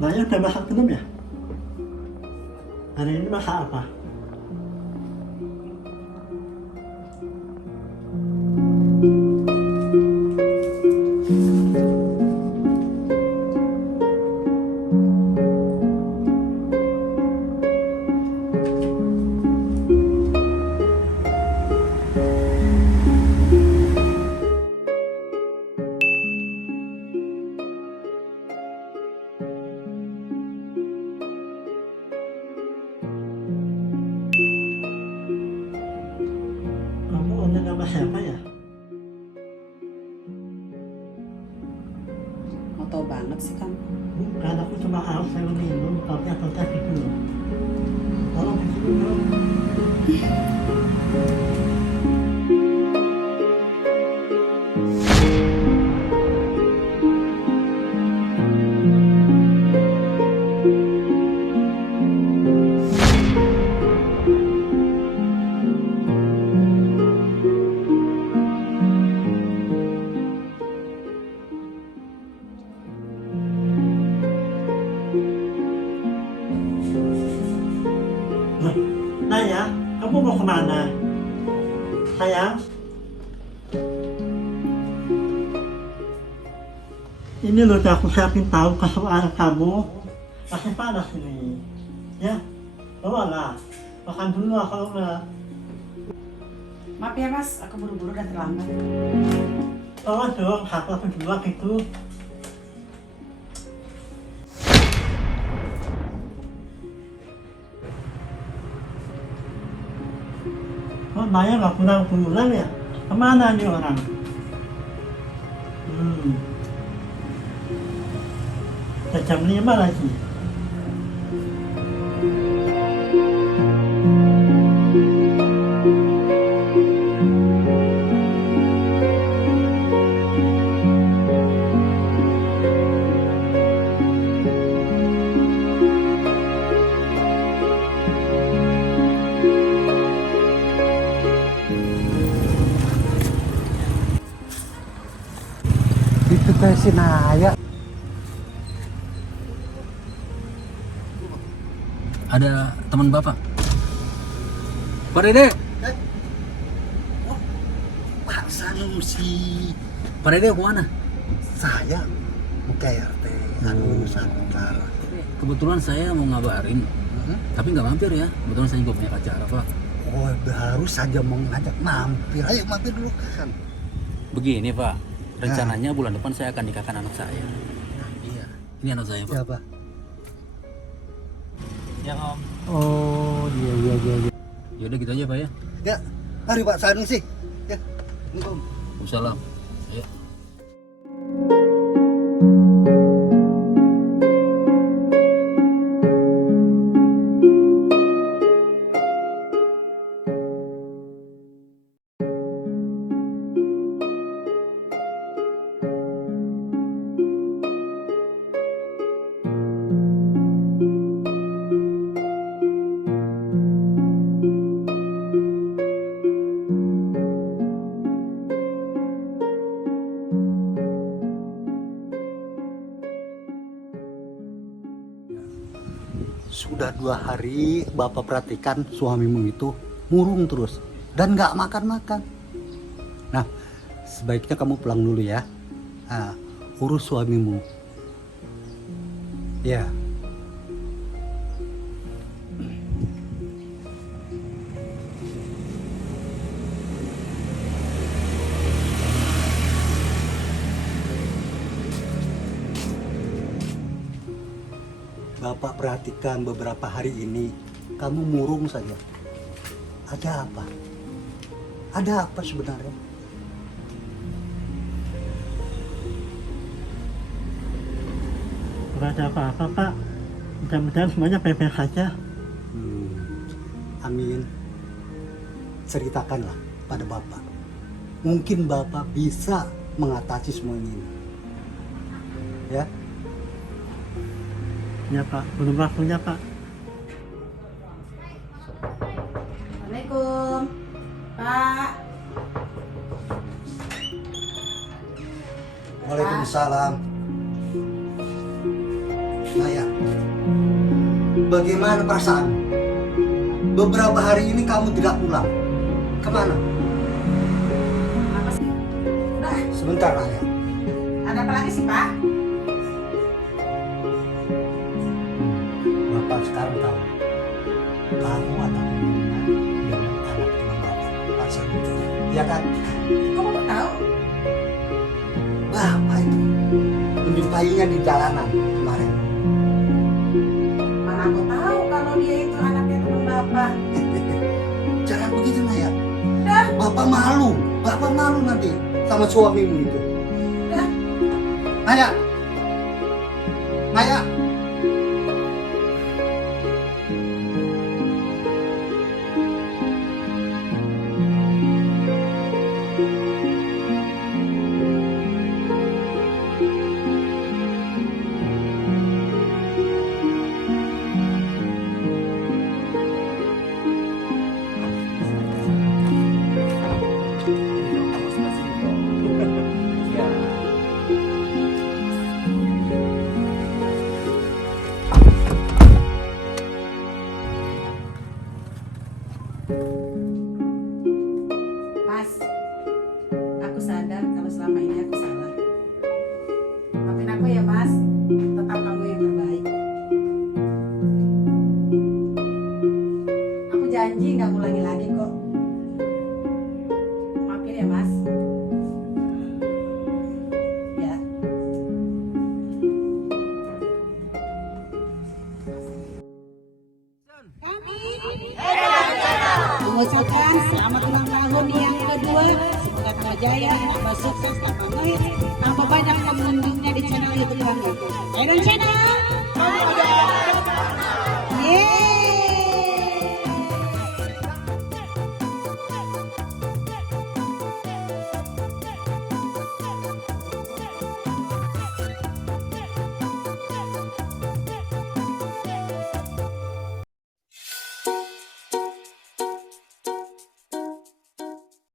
Naya udah masak belum ya? Hari ini masak apa? Kamu online sama siapa ya? Mau tau banget sih kamu. Bukan, aku cuma harus saya minum, tapi atau teh gitu loh. Tolong bikinin dong. Loh, Naya, kamu mau kemana? Sayang? Ini loh udah aku siapin tahu kesukaan kamu. Masih panas ini. Ya, bawalah. Makan dulu kalau enggak. Maaf ya mas, aku buru-buru dan terlambat. Bawa dong, satu atau dua gitu. Oh, Naya nggak pulang-pulang ya? Kemana nih orang? Udah jam 5 lagi. Itu teh si Naya. Ada teman bapak. Pak Dede, Pak Sanusi, Pak Dede kemana? saya buka RT, urusan bentar. Kebetulan saya mau ngabarin, tapi nggak mampir ya. Kebetulan saya juga punya acara Pak. Oh, baru saja mau ngajak mampir. Ayo mampir dulu kan. Begini Pak, rencananya bulan depan saya akan nikahkan anak saya. Iya. Ini anak saya Pak. Siapa? Ya Om. Oh, iya. Yaudah gitu aja Pak ya. Ya, mari Pak Sanusi. Ya, ini Om. Waalaikumsalam. Ayo. Sudah 2 hari Bapak perhatikan suamimu itu murung terus dan nggak makan-makan. Nah, sebaiknya kamu pulang dulu ya. Nah, urus suamimu. Ya. Bapak perhatikan beberapa hari ini kamu murung saja. Ada apa? Ada apa sebenarnya? Nggak ada apa-apa, Pak. Mudah-mudahan semuanya baik-baik saja. Amin. Ceritakanlah pada Bapak. Mungkin Bapak bisa mengatasi semua ini. Ya? Ya, Pak. Belum waktunya, Pak. Assalamualaikum, Pak. Waalaikumsalam. Naya, bagaimana perasaan? Beberapa hari ini kamu tidak pulang. Kemana? Apa sih? Udah, Sebentar Naya. ada apa lagi sih Pak? Bapak sekarang tahu kamu ada hubungan dengan anak teman bapak, Pak Sanusi. Ya kan? Kok Bapak tahu? Bapak itu menjumpainya di jalanan kemarin. Mana aku tahu kalau dia itu anaknya teman Bapak. Jangan begitu Naya. Udah, Bapak malu nanti sama suamimu itu. udah. Naya, Naya. Mas, aku sadar kalau selama ini aku salah. Maafin aku ya Mas, tetap kamu yang terbaik. Aku janji nggak ulangi lagi kok. Maafin ya Mas. Ya. Mengucapkan selamat ulang tahun yang kedua. Semoga tambah jaya, tambah sukses, tambah baik, tambah banyak pengunjungnya di channel YouTube kami. Channel